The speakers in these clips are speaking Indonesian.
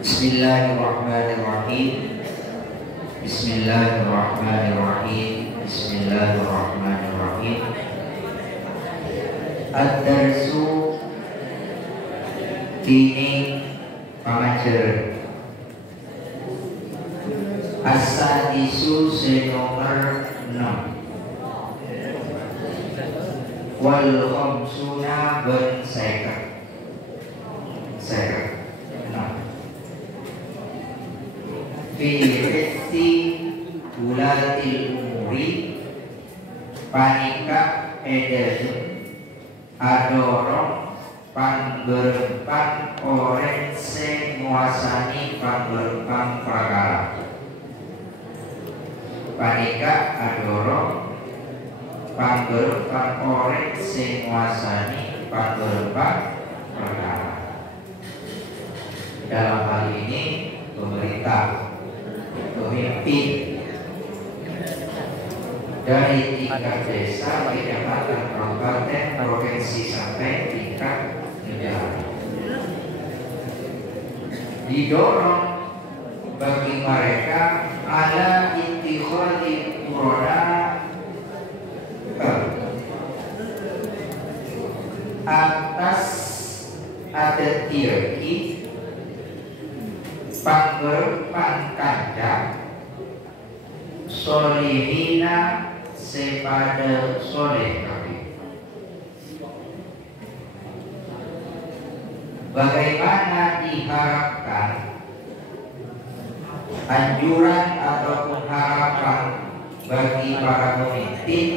Bismillahirrahmanirrahim. Bismillahirrahmanirrahim. Bismillahirrahmanirrahim. Ad-darsu kini pengajar as-sadisu nomor 6 wal khamsuna ben seket fi rifti ulatil umuri panika edasun adorong pangberempan orang sing nguasani pangberempan perkara. Panika adorong pangberempan orang sing nguasani pangberempan perkara. Dalam hal ini pemerintah, pemimpin dari tingkat desa, kecamatan, kabupaten, provinsi sampai tingkat negara didorong bagi mereka ala intikhadhi qurana atas adat tirki pangberempan kandang solihina sepada soleh kami. Bagaimana diharapkan anjuran ataupun harapan bagi para pemimpin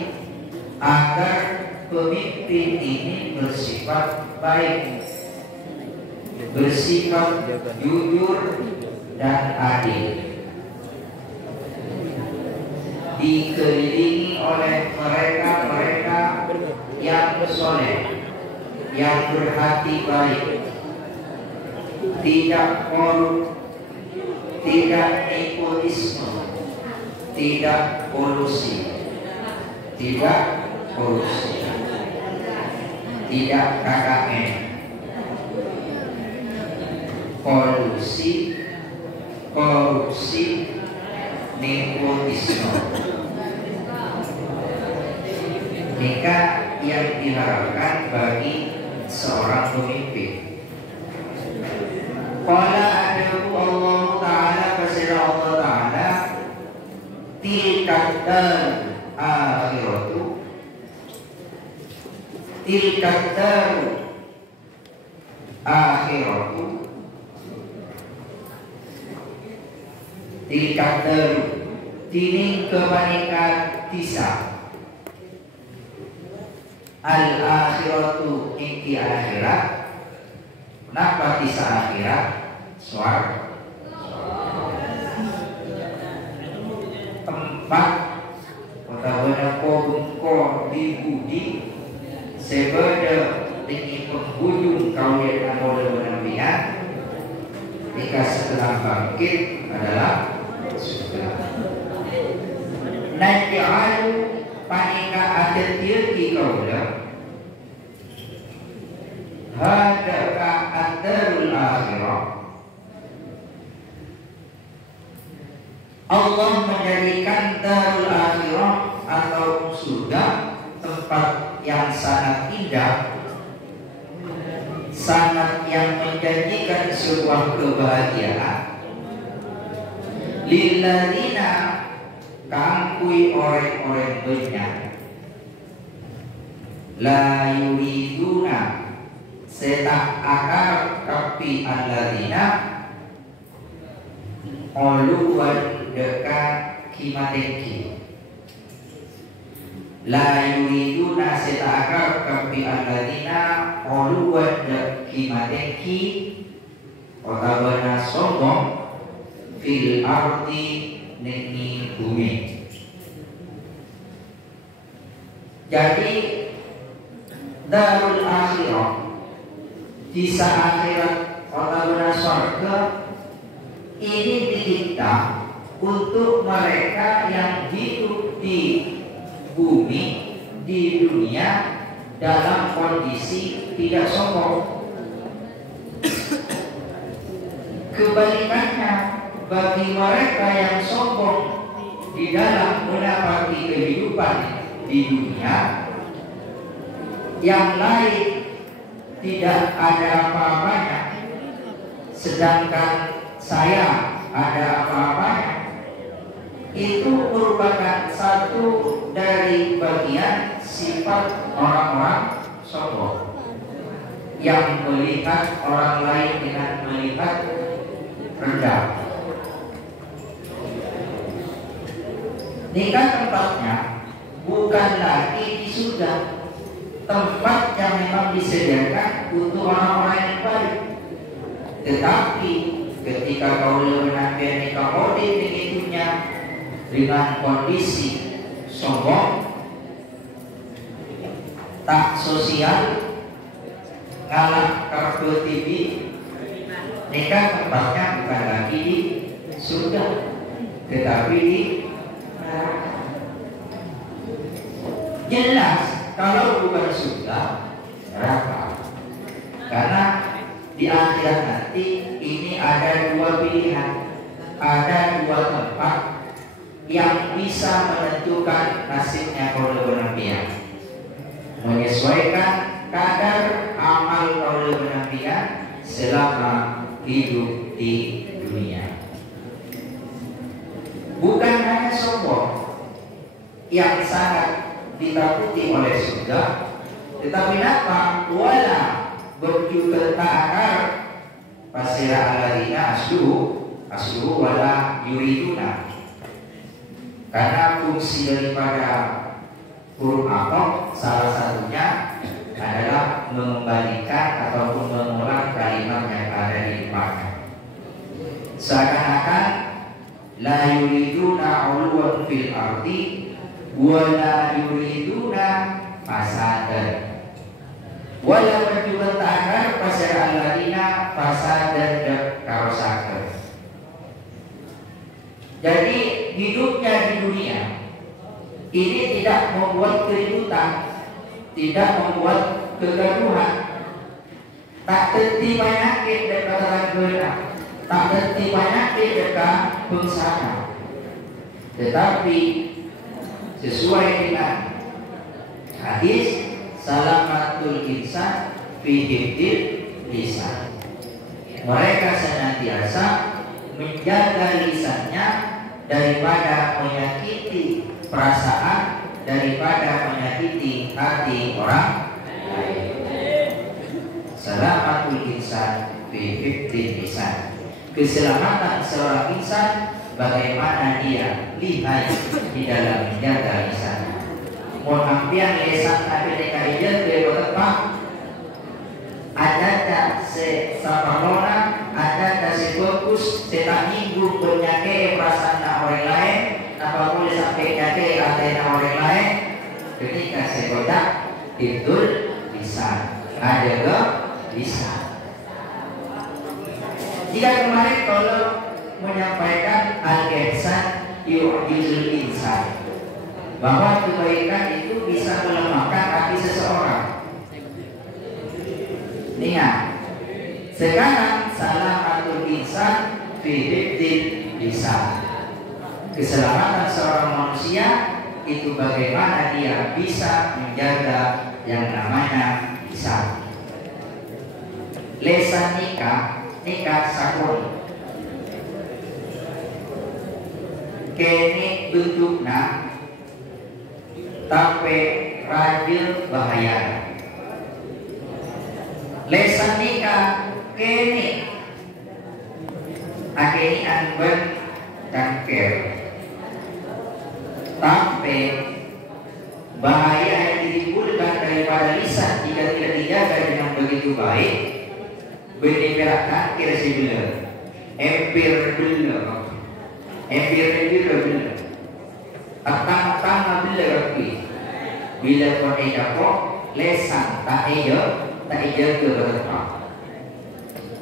agar pemimpin ini bersifat baik, bersifat jujur dan adil, dikelilingi oleh mereka-mereka yang soleh, yang berhati baik, tidak korup, tidak nepotisme, tidak kolusi, tidak korupsi, tidak KKN, kolusi, korupsi, nepotisme. Maka yang diharapkan bagi seorang pemimpin. Qala adahu Allah Ta'ala, fasira Allah Ta'ala, tilkat dar akhiratu, tilkat dar akhiratu, tilkat dar tining kebanikan tisa, al akhiratu inti akhirat. Napa tisa akhirat? Swarga. Tempat utawana kobungko dibudi sebeda tinggi penghujung kaulian amol menabian jika setelah bangkit adalah surga. Naj'alu panika adat tirki kaulah hadaka darul akhirah, Allah menjadikan darul akhirah atau surga tempat yang sangat indah, sangat yang menjanjikan sebuah kebahagiaan. Lilladzina kangkui orang-orang banyak, la yuriduna setak akar kapi alladzina uluwan dekat kimateki. La yuriduna setak akar kapi alladzina uluwan dekat kimateki otabana sombong fil ardi neni bumi. Jadi darul akhirah, kisah akhirat otabana surga ini dicipta untuk mereka yang hidup di bumi, di dunia dalam kondisi tidak sombong. Kebalikannya, bagi mereka yang sombong di dalam mendapati kehidupan di dunia, yang lain tidak ada apa-apanya, sedangkan saya ada apa-apanya, itu merupakan satu dari bagian sifat orang-orang sombong yang melihat orang lain dengan melihat rendah. Nikah tempatnya bukan lagi di surga, tempat yang memang disediakan untuk orang-orang yang baik. Tetapi ketika kau menanti nikah kode begitunya dengan kondisi sombong, tak sosial, ngalah kartu TV, nikah tempatnya bukan lagi di surga, tetapi di neraka. Jelas kalau bukan surga, neraka. Karena di akhirat nanti ini ada dua pilihan, ada dua tempat yang bisa menentukan nasibnya kaula benabian, menyesuaikan kadar amal kaula benabian selama hidup di dunia. Bukan hanya sombong yang sangat ditakuti oleh surga, tetapi apa? Wala berjuta ta'akar pasira aladina aslu wala yuriduna. Karena fungsi daripada huruf atom salah satunya adalah mengembalikan ataupun mengulang kalimat yang ada di depannya. Seakan-akan la yuriduna uluwan fil ardi wa la yuriduna fasadan wala berjuta ta'akar pasir aladina fasadan karosakan. Jadi hidupnya di dunia ini tidak membuat keributan, tidak membuat kegaduhan, tak terti penyakit dekat raguna, tak terti penyakit dekat bengsana. Tetapi sesuai dengan hadis salamatul insan fi hifdil lisan, mereka senantiasa menjaga lisannya daripada menyakiti perasaan, daripada menyakiti hati orang lain. Salamatul insan fi hifdil lisan, keselamatan seorang insan bagaimana dia lihai di dalam menjaga lisannya. Mohon ampian lisan tapi dekat ijan berapa ada tak se saparona, ada tak se fokus, se tak minggu penyakit perasaan orang lain, apa boleh sampai nyakit hati orang lain. Ketika se kodak itu lisan, ada ke lisan. Jika kemarin kalau menyampaikan al-ihsan yu'jizul insan, bahwa kebaikan itu bisa melemahkan hati seseorang. Ingat, Sekarang salamatul insan fi hifdzil lisan. Keselamatan seorang manusia itu bagaimana dia bisa menjaga yang namanya lisan. Lesan nikah sakun. Kene bentukna tapi rajil bahaya. Lesan nikah kene akeni anben cangker. Tapi bahaya yang ditimbulkan daripada lisan jika tidak dijaga dengan begitu baik, benih perak cangker sebelah, empir belah. Bila atang-atang bila rapi bila kau ejak lesan tak ejak ke berapa.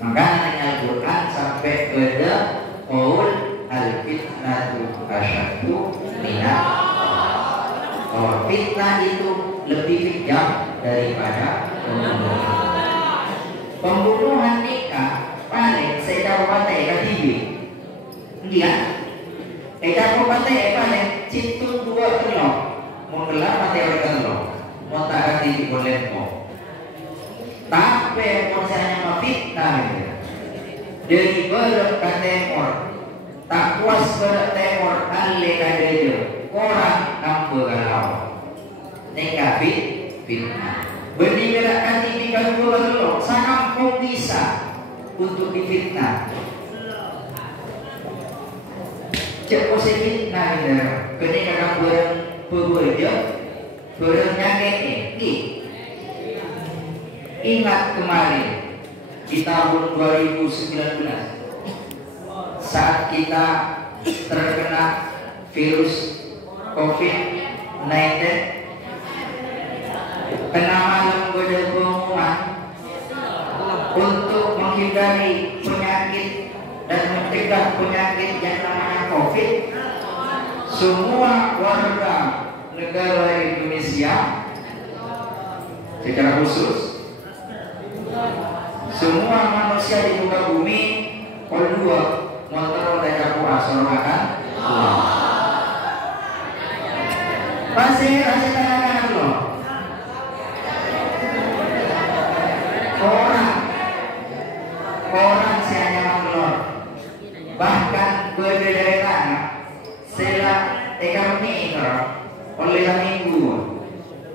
Maka dengan Al-Quran sampai pada qaul al-fitnatu asyaddu minal qaul. Fitnah itu lebih kejam daripada pembunuhan. Pembunuhan nikah paling saya tahu pantai ketiga. Iya. Eka pakai paling cintu dua telur, mau gelap pakai orang telur, mau tak hati boleh mau. Tapi mau saya fitnah itu. Dari berat ke timur, tak puas berat timur, alih ada je, orang nampu galau. Neka fitnah. Beri berat hati di dua telur, sangat kau bisa untuk difitnah. Cek positif nah ini kena kakak bekerja bernyakit ini. Ingat kemarin di tahun 2019 saat kita terkena virus COVID-19, kena malam pengumuman untuk menghindari penyakit dan mencegah penyakit yang namanya COVID. Semua warga negara Indonesia secara khusus, semua manusia di muka bumi kedua motor dan asal makan pasti rasa tangan lo orang saya nyaman bahkan berbeda sela ekonomi oleh minggu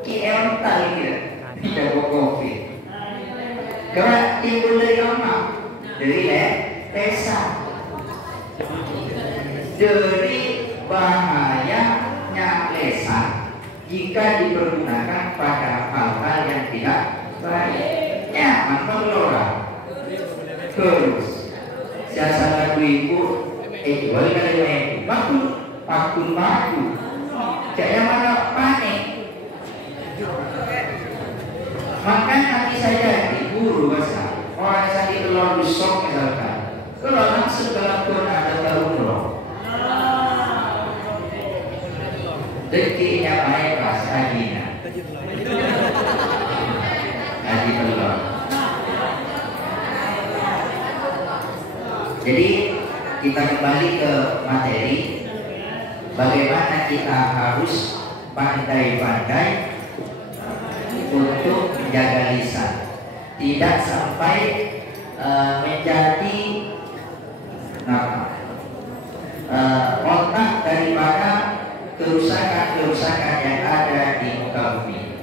KL tadi tidak COVID karena timbul dari mana dari pesa dari bahayanya lesan jika dipergunakan pada hal-hal yang tidak baik. Nyaman mengelola terus siasa lagu ibu jual kali pakun kayaknya mana panik. Maka nanti saja diburu bahasa orang sakit telur busok misalkan kalau langsung kelakon ada terumroh dekinya baik pas hajinya haji telur. Jadi kita kembali ke materi, bagaimana kita harus pandai-pandai untuk menjaga lisan, tidak sampai menjadi otak daripada kerusakan-kerusakan yang ada di muka bumi.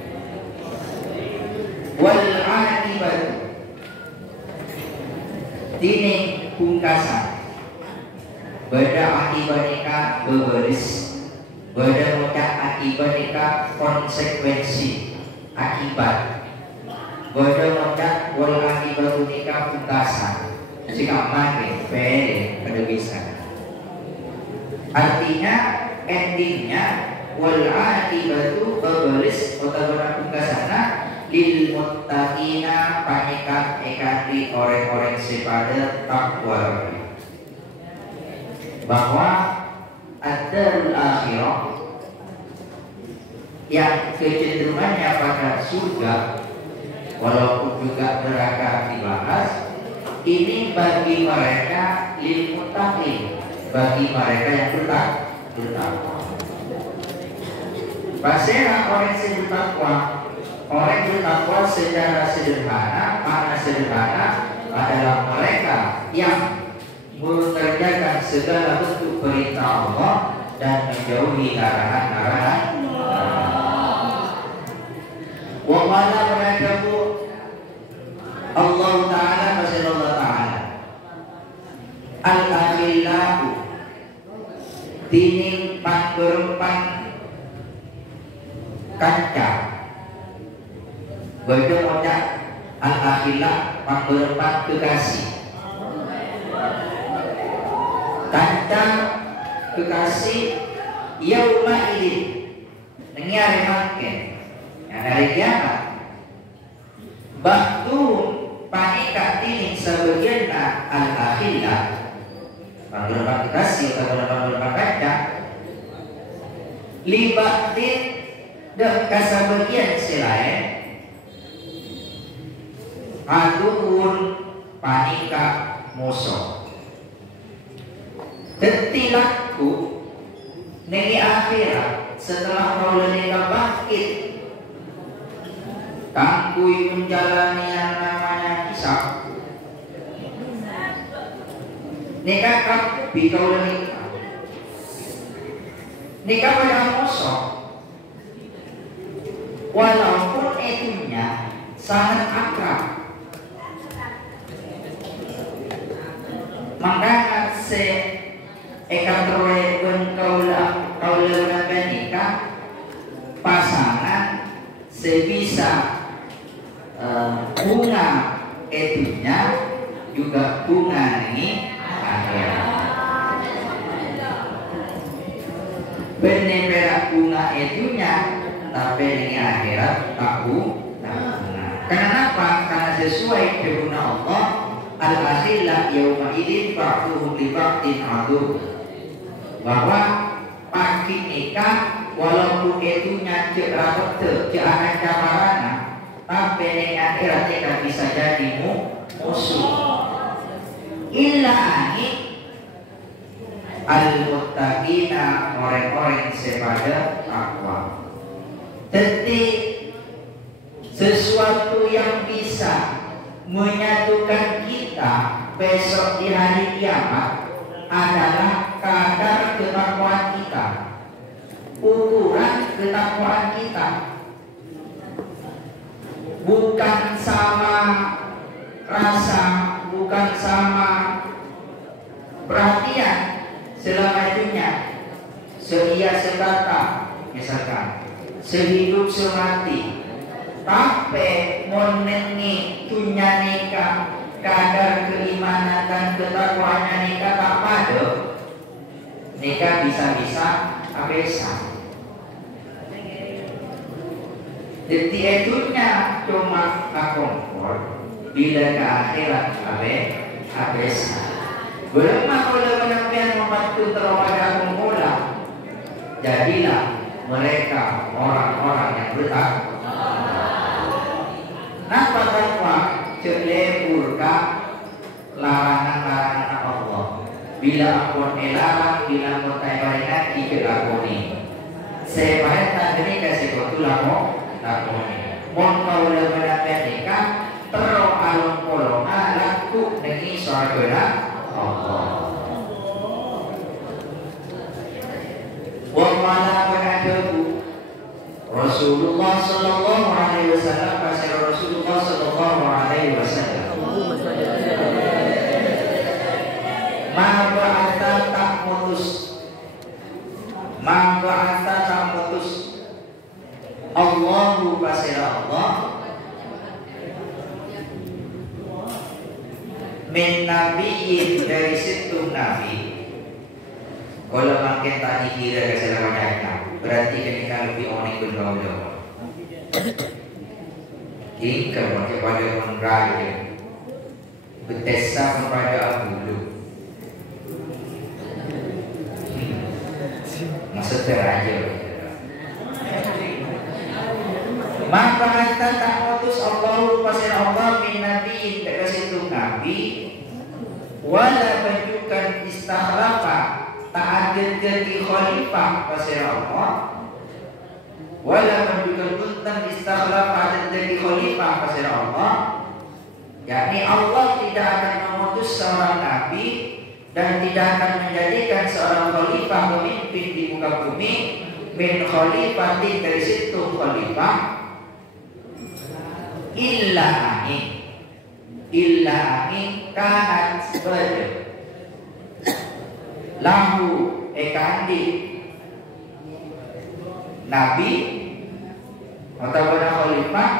Wal akibatu dini pungkasan beda akibatika beberis beda muka akibatika konsekuensi akibat beda muka wal akibatunika pungkasan sikap makin pede pada bisa artinya endingnya wal akibatu beberis otak pungkasana lil muttaqina panikat ekati orang-orang sepada takwa bahwa ad-darul akhirah yang kecenderungannya pada surga walaupun juga neraka dibahas ini bagi mereka lil muttaqin, bagi mereka yang bertakwa. Bahasa orang yang bertakwa, orang yang bertakwa secara sederhana, makna sederhana adalah mereka yang mengerjakan segala bentuk perintah Allah dan menjauhi larangan-larangan. Wa qala beradabu Allah Ta'ala Allah Ta'ala al-akhillahu tining panggerempan kanca Bada odak al-akhilah panggerempan kekasih kanca kekasih yauma idin nengiare makin yang hari kiamat baktu panika tining sebagian al-akhilah panggerempan kekasih atau panggerempan kanca libatin dan kasabagian selain aduun panika musuh tetilaku negi akhirat setelah kau lenika bangkit kangkui menjalani yang namanya hisab nikah kapi kau lenika nikah pada musuh walaupun itunya sangat akrab. Maka se ekatroe pun kaula nikah pasangan sebisa bunga itunya juga bunga ini akhirat. Bener bunga itunya tapi ini akhirat tahu. Kenapa? Karena sesuai firman Allah al-akhillah yauma idin ba'duhum li ba'din adu, bahwa pagi nikah walaupun itunya cek rapat cek akan caparana tapi ini akhirat nikah bisa jadi musuh illa ani al-muttaqina orang-orang sepada takwa. Detik sesuatu yang bisa menyatukan kita besok di hari kiamat adalah kadar ketakwaan kita, ukuran ketakwaan kita, bukan sama rasa, bukan sama perhatian selama itunya seia sekata misalkan sehidup semati, tapi menengi tunya nikah kadar keimanan dan ketakwaannya nikah tak pada nikah bisa-bisa abesa. Jadi itunya cuma komfort bila ke akhirat abesa. Belum kalau penampilan membantu terhadap pemula, jadilah mereka orang-orang yang bertakwa. Napa takwa celebur ka larangan-larangan Allah. Bila ampun elarang, bila mutai baringan ikut lakoni. Sebaik tadi kasih kotu lakoni. Mon kau lebaran nikah terus alun polonga laku nengi surga Allah. Wa qala ba'dahu Rasulullah sallallahu alaihi wasallam pasal Rasulullah sallallahu alaihi wasallam ma'ba'ata tak mutus Allahu pasal Allah min nabiyyin dari situ nabi. Kalau makin tak dikira kesalahan berarti ketika lebih onik bergaul. Jika kepada menraja Betesa kepada Abulu maksudnya raja. Maka kita tak mutus Allah pasal Allah min nabi dari situ nabi wala bajukan istakhlafa ta'adid jadi khalifah pasir Allah, wala bajukan buntan istakhlafa jadi khalifah pasir Allah, yakni Allah tidak akan mengutus seorang nabi dan tidak akan menjadikan seorang khalifah pemimpin di muka bumi min khalifatin dari situ khalifah illa amin kanat sebagai lahu ekandi nabi atau pada khalifah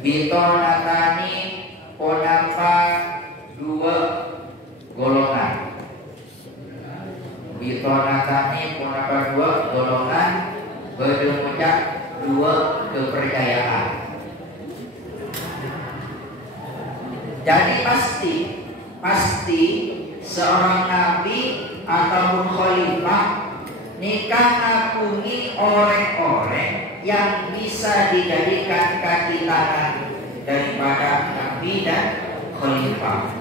bitonatani ponapa dua golongan, bitonatani ponapa dua golongan berdemucak dua kepercayaan. Jadi pasti seorang nabi ataupun khalifah nikah ngakuni orang-orang yang bisa dijadikan kaki tangan daripada nabi dan khalifah.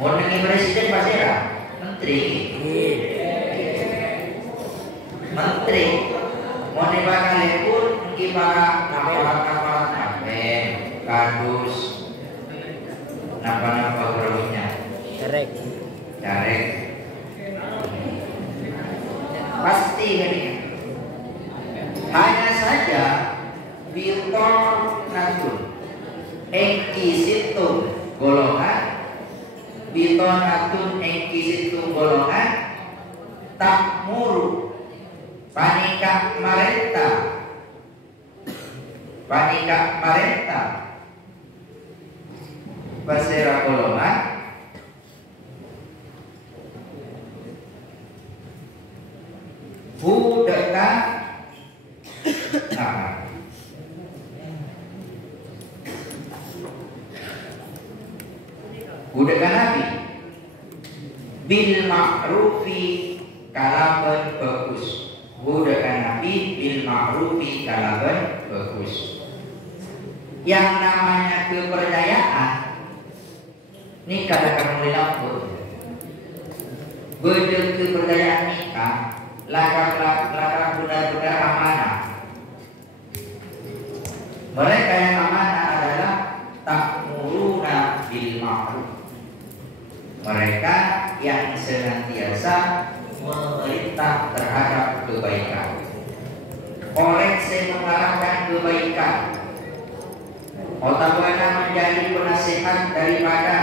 Mau nengi presiden pasera, menteri, mau nih bakal lepur, gimana kapal nabe, kardus, napa berwujudnya, carek, pasti kan? Hanya saja bitor natun, engkisitu golongan, bitor natun engkisitu golongan, tak muru. Panika marenta pasera golongan budaka budaka nabi bil ma'rufi kalaban bagus. Budakan nabi bil ma'rufi kalaban bagus. Yang namanya kepercayaan ini kadang-kadang mulai lampur. Bedel kepercayaan nikah lakar benar-benar amanah. Mereka yang amanah adalah ta'muruna bil ma'ruf. Mereka yang senantiasa memerintah terhadap kebaikan. Orang yang mengarahkan kebaikan, otak-otak menjadi penasehat daripada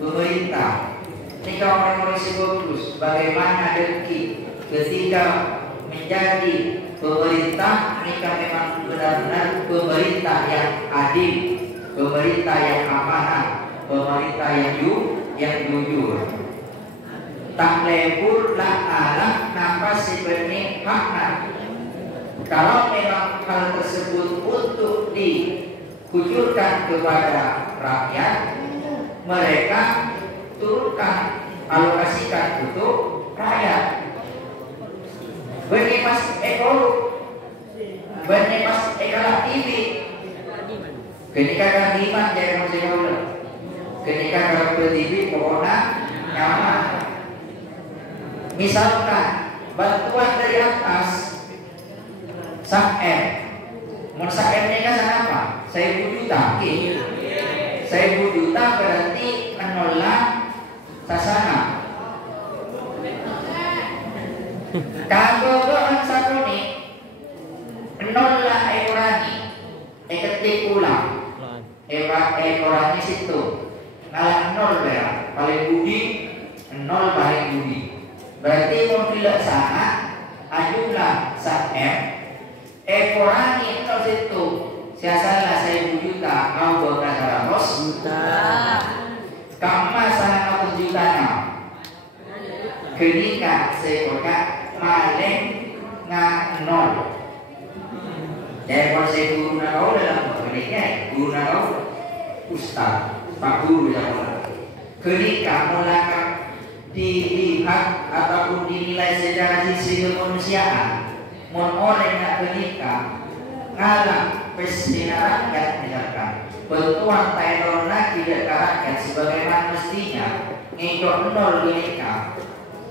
pemerintah. Jika orang-orang bagus, bagaimana dengki ketika menjadi pemerintah? Jika memang benar-benar pemerintah yang adil, pemerintah yang amanah, pemerintah yang jujur. Tak lebur lah alam nafas sebenarnya makna. Kalau memang hal tersebut untuk dikucurkan kepada rakyat, mereka turunkan, alokasikan untuk rakyat. Benepas ekalah TV. Ketika kalimat jangan sekolah. Ketika kalau TV pokoknya nyaman. Misalkan bantuan dari atas sak-M, mau sak-M ini kan apa? 1.000 juta, 1.000 juta berarti menolak sasana. Kalau orang satu ni menolak ekorani, ketik ulang, ekorani situ, ngalah nol berapa? Paling budi, nol paling budi. Berarti mau dilaksana jumlah sak-M ekorani nol situ siasalah 1.000 juta mau berkata 100 juta kama sana 100 juta ketika sekolah paling nol. Jadi kalau saya guru nakau dalam ketika guru nakau ustaz pak guru yang ketika mulai dilihat ataupun dinilai secara sisi kemanusiaan, mon orang nak menikah ngalah pestina rakyat misalkan Bentuan tailona tidak karakter sebagaimana mestinya. Ngikut nol genika.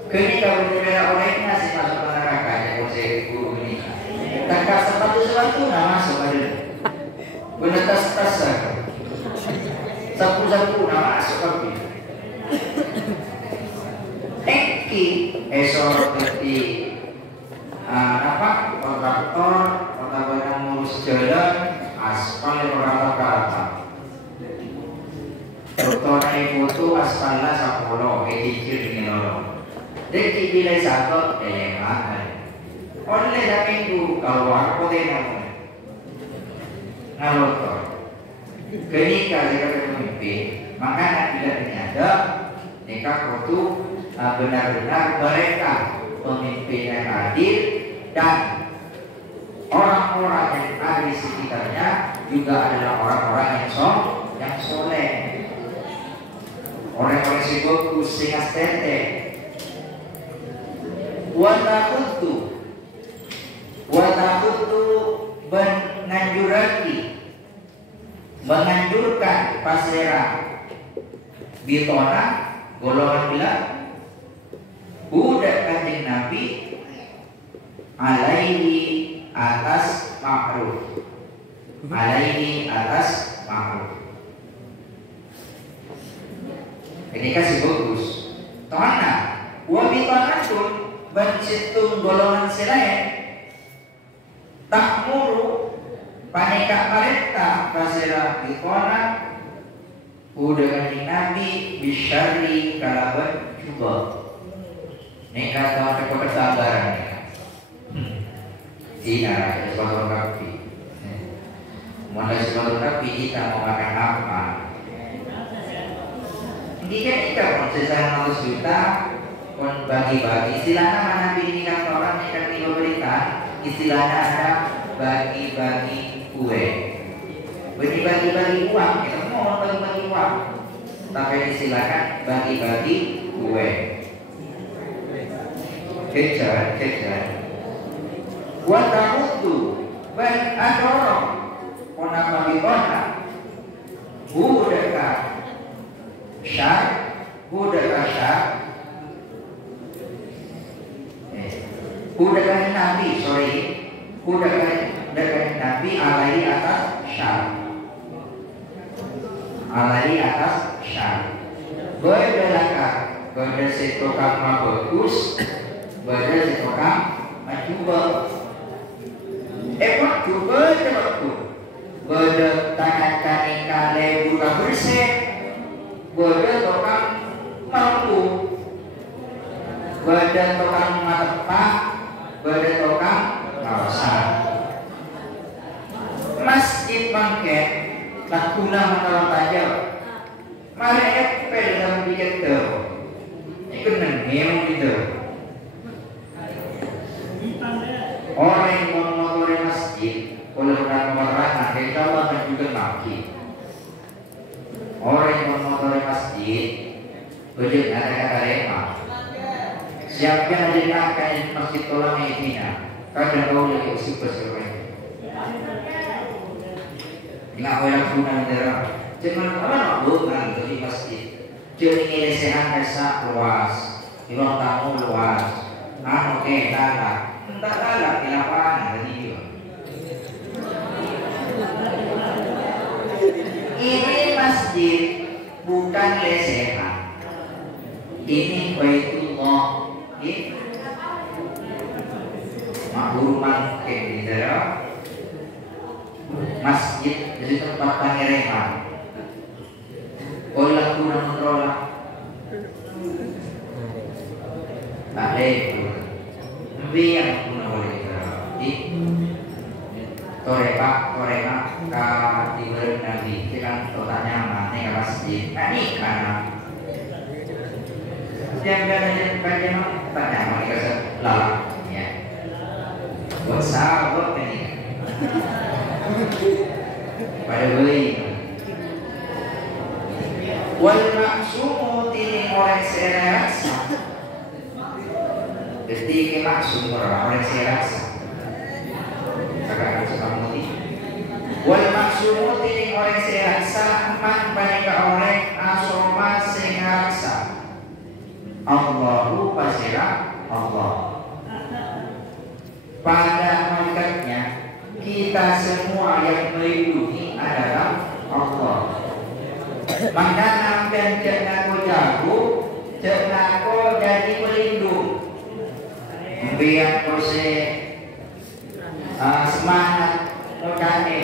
Genika berbeda olehnya si masuk ke neraka ya konsep guru genika. Takkan sepatu nama masuk ada. Benar tas sapu nama masuk ke. Eki esok di kontraktor yang ngurus jalan aspal rata-rata doktornya foto aspalnya 10 edikir ini lho jadi bila satu mahal oleh dah minggu keluar kode namanya ngalotor ketika jika pemimpin maka tidak ternyata nikah foto benar-benar mereka pemimpin yang adil dan orang-orang yang ada di sekitarnya juga adalah orang-orang yang soleh, orang-orang yang bagus, sing astete. Watakutu menganjurkan pasera bitona golongan bilang budak kanjeng Nabi alaihi atas ma'ruf ini kasih bagus tohana wabitanatun bencitung golongan selain tak muru panika mereka pasirah bitona udah kanjeng Nabi bisyari kalaban juga ini kata kesabaran Iya, sesuatu kapi. Mulai sesuatu kapi kita mau makan apa? Ini kan sesama 100 juta pun bagi-bagi. Istilahnya mana binikan orang yang diberikan, istilahnya ada bagi-bagi kue. Bagi-bagi uang, kita mau bagi-bagi uang. Tapi istilahkan bagi-bagi kue. Kejar. Watamutu ben adorong onapa bibona budaka syar budaka nabi budaka nabi alai atas syar berdalaka berde setokang bagus berde setokang majuba waktu berdatangan kale buka bersih berdatokang mampu berdatokang matepak berdatokang kawasan masjid bangke lakuna makalang tajam mari epe dalam diet itu nengem gitu orang yang mengotori masjid oleh karena orang mereka akan juga maki. Orang yang mengotori masjid wajib ada kata rema. Siapa yang menjadikan masjid tolong intinya kadang kau lagi super sebenarnya. Nggak boleh guna darah. Cuman apa nak bukan di masjid. Jadi ini sehat desa luas, ruang tamu luas. Oke, lala. Entah lala di lapangan tadi juga. Ini masjid bukan lesehan. Ini Baitullah. Ini makluman di daerah masjid jadi tempat pengereman. Olah guna menolak. Alaikum. Biar guna boleh di toreka ka diberi nabi kan totalnya mana ke masjid. Ini karena setiap kalinya banyak tanya mereka selalu ya. Buat sahabat ini. Pada beli. Wal maksumu tini orang serasa. Ketika maksum orang serasa. Kakak suka mudi. Wal maksumu tining orang seraksa man panika orang asoma seraksa Allahu pasira Allah. Pada hakikatnya kita semua yang melindungi adalah Allah. Maka nampen cek nako jago, cek nako jadi pelindung. Biar prose semangat mudane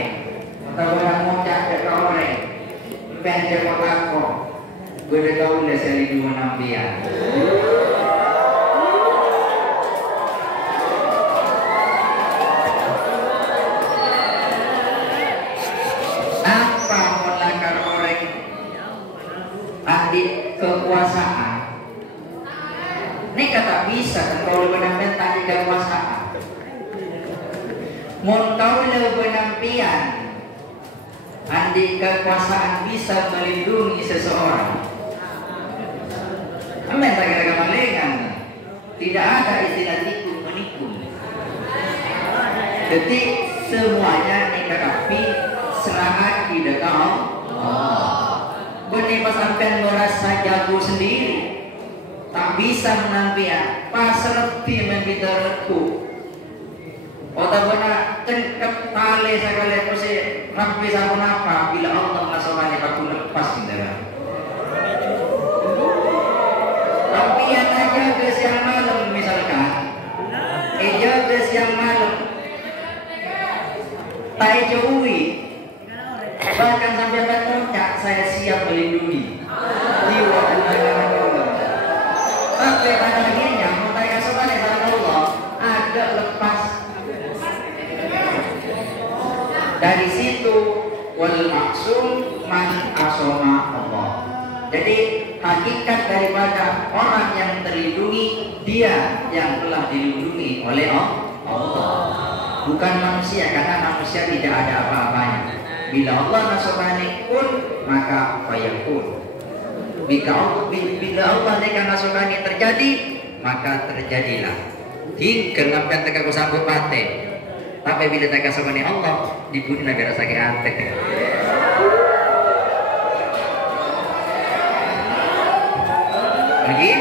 atau orang muda ke orang pendek aku gue tahu le seri dua nampian apa melakar orang adik kekuasaan ini kata bisa kan kalau benar-benar tadi kekuasaan mau tahu le penampian andi kekuasaan bisa melindungi seseorang. Amin tak kira kemalengan. Tidak ada istilah tikung menikung. Jadi semuanya dikarapi serahan di dekat Allah. Benih pas sampai merasa jago sendiri, tak bisa menampian. Pas lebih membiterku. Otak benar cengkep tali sekali terus rampi sama apa bila Allah masukkan aku lepas sendiri. Tapi yang aja ke siang malam misalkan, ke siang malam, tak jauhi, bahkan sampai bertolak saya siap melindungi jiwa dan raga Allah. Tapi pada akhirnya mau tanya sama Allah ada lepas. Dari situ wal maksum man asoma Allah. Jadi hakikat daripada orang yang terlindungi dia yang telah dilindungi oleh Allah, bukan manusia, karena manusia tidak ada apa-apanya. Bila Allah nasabani kun maka fayakun. Bila Allah nekan nasabani terjadi maka terjadilah. Hingga lampian teka kusambut pate. Tapi bila tak kasih Allah, dibunuh negara sakit antek. Lagi,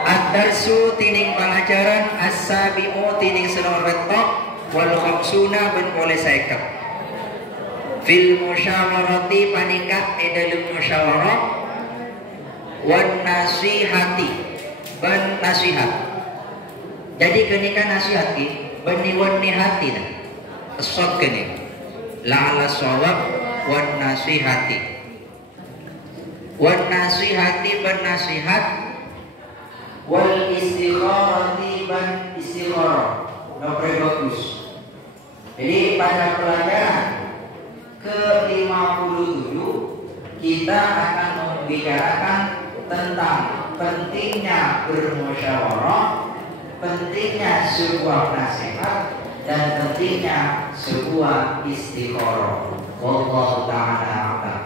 ad-darsu tining pengajaran, as-sabi'u tining senor retok, wal khamsuna ben oleh saikat. Fil musyawarati panikah dalam musyawarah, wan nasihati ben nasihat. Jadi kenika nasihati beni hati dah. Asad kene. La'ala shawab wan nasihati. Wan nasihati ban nasihat wal istikharati ban istikharah. Nomor bagus. Jadi pada pelajaran ke-57 kita akan membicarakan tentang pentingnya bermusyawarah, pentingnya sebuah nasihat dan pentingnya sebuah istikharah. Wallahu ta'ala a'lam.